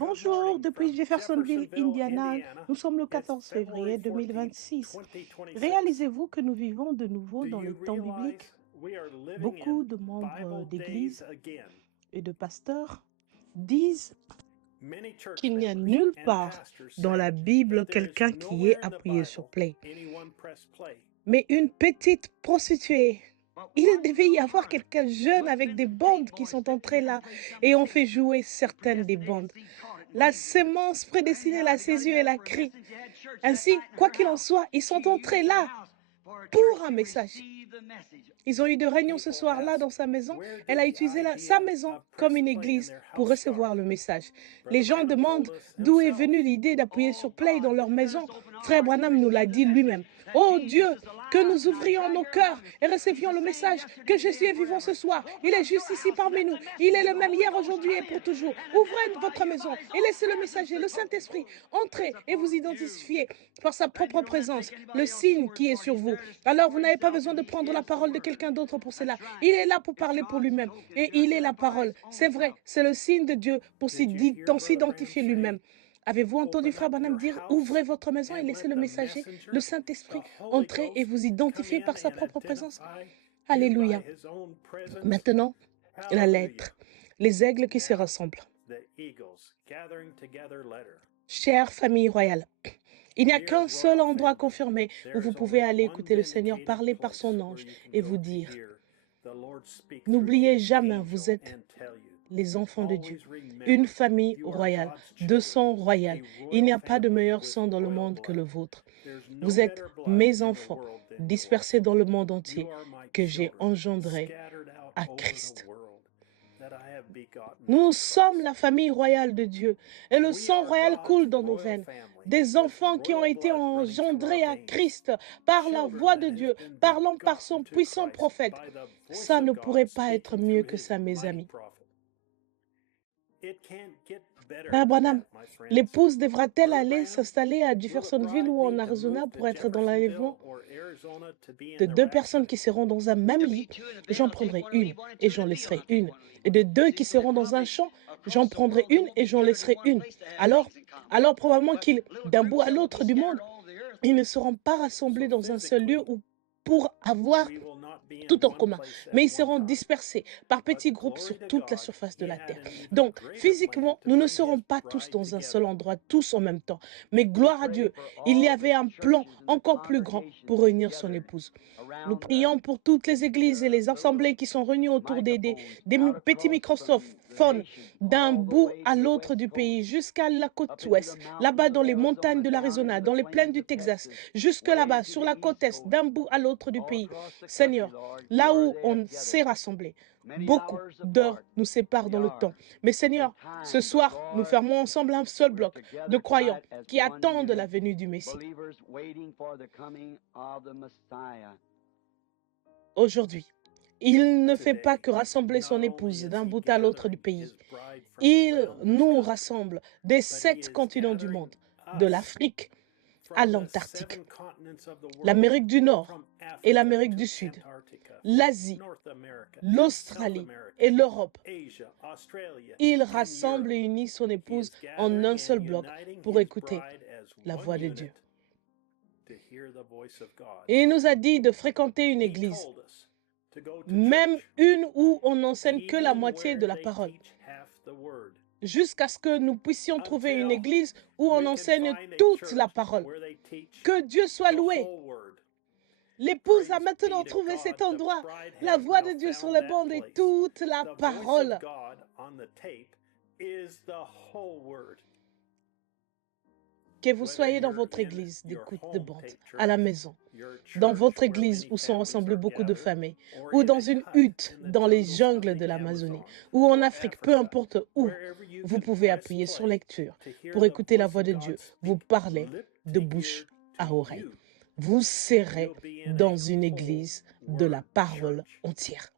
Bonjour, depuis Jeffersonville, Indiana, nous sommes le 14 février 2026. Réalisez-vous que nous vivons de nouveau dans les temps bibliques? Beaucoup de membres d'Église et de pasteurs disent qu'il n'y a nulle part dans la Bible quelqu'un qui ait appuyé sur play. Mais une petite prostituée, il devait y avoir quelqu'un jeune avec des bandes qui sont entrés là et ont fait jouer certaines des bandes. La sémence prédestinée l'a saisie et l'a crié. Ainsi, quoi qu'il en soit, ils sont entrés là pour un message. Ils ont eu de réunions ce soir-là dans sa maison. Elle a utilisé sa maison comme une église pour recevoir le message. Les gens demandent d'où est venue l'idée d'appuyer sur play dans leur maison. Frère Branham nous l'a dit lui-même. Oh Dieu, que nous ouvrions nos cœurs et recevions le message que Jésus est vivant ce soir. Il est juste ici parmi nous. Il est le même hier, aujourd'hui et pour toujours. Ouvrez votre maison et laissez le messager, le Saint-Esprit, entrer et vous identifier par sa propre présence, le signe qui est sur vous. Alors, vous n'avez pas besoin de prendre la parole de quelqu'un d'autre pour cela. Il est là pour parler pour lui-même. Et il est la parole. C'est vrai, c'est le signe de Dieu pour s'identifier lui-même. Avez-vous entendu Frère Branham dire, ouvrez votre maison et laissez le messager, le Saint-Esprit, entrer et vous identifier par sa propre présence? Alléluia. Maintenant, la lettre. Les aigles qui se rassemblent. Chère famille royale, il n'y a qu'un seul endroit confirmé où vous pouvez aller écouter le Seigneur parler par son ange et vous dire, n'oubliez jamais, vous êtes les enfants de Dieu, une famille royale, de sang royal. Il n'y a pas de meilleur sang dans le monde que le vôtre. Vous êtes mes enfants, dispersés dans le monde entier, que j'ai engendrés à Christ. Nous sommes la famille royale de Dieu et le sang royal coule dans nos veines. Des enfants qui ont été engendrés à Christ par la voix de Dieu, parlant par son puissant prophète. Ça ne pourrait pas être mieux que ça, mes amis. Frère Branham, l'épouse devra-t-elle aller s'installer à Jeffersonville ou en Arizona pour être dans l'enlèvement de deux personnes qui seront dans un même lit? J'en prendrai une et j'en laisserai une. Et de deux qui seront dans un champ, j'en prendrai une et j'en laisserai une. Alors probablement qu'ils, d'un bout à l'autre du monde, ils ne seront pas rassemblés dans un seul lieu ou pour avoir tout en commun, mais ils seront dispersés par petits groupes sur toute la surface de la terre. Donc, physiquement, nous ne serons pas tous dans un seul endroit, tous en même temps. Mais gloire à Dieu, il y avait un plan encore plus grand pour réunir son épouse. Nous prions pour toutes les églises et les assemblées qui sont réunies autour des petits microphones d'un bout à l'autre du pays, jusqu'à la côte ouest, là-bas dans les montagnes de l'Arizona, dans les plaines du Texas, jusque là-bas sur la côte est, d'un bout à l'autre du pays. Seigneur, là où on s'est rassemblés, beaucoup d'heures nous séparent dans le temps. Mais Seigneur, ce soir, nous fermons ensemble un seul bloc de croyants qui attendent la venue du Messie. Aujourd'hui, il ne fait pas que rassembler son épouse d'un bout à l'autre du pays. Il nous rassemble des 7 continents du monde, de l'Afrique à l'Antarctique, l'Amérique du Nord et l'Amérique du Sud, l'Asie, l'Australie et l'Europe. Il rassemble et unit son épouse en un seul bloc pour écouter la voix de Dieu. Et il nous a dit de fréquenter une église, même une où on n'enseigne que la moitié de la parole, jusqu'à ce que nous puissions trouver une église où on enseigne toute la parole. Que Dieu soit loué. L'épouse a maintenant trouvé cet endroit, la voix de Dieu sur les bandes et toute la parole. Que vous soyez dans votre église d'écoute de bande, à la maison, dans votre église où sont rassemblées beaucoup de familles, ou dans une hutte dans les jungles de l'Amazonie, ou en Afrique, peu importe où, vous pouvez appuyer sur lecture pour écouter la voix de Dieu, vous parler de bouche à oreille. Vous serez dans une église de la parole entière.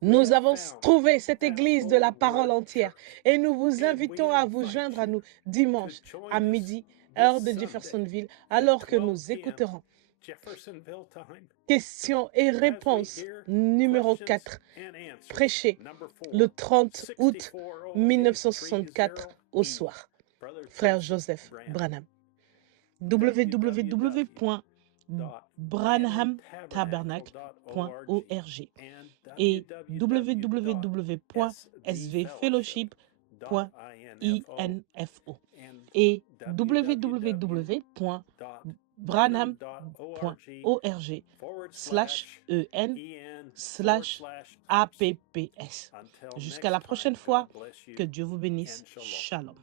Nous avons trouvé cette église de la parole entière et nous vous invitons à vous joindre à nous dimanche à midi, heure de Jeffersonville, alors que nous écouterons questions et réponses numéro 4 prêché le 30 août 1964 au soir. Frère Joseph Branham. www.branhamtabernacle.org et www.svfellowship.info et www.branham.org/en/apps. Jusqu'à la prochaine fois, que Dieu vous bénisse. Shalom.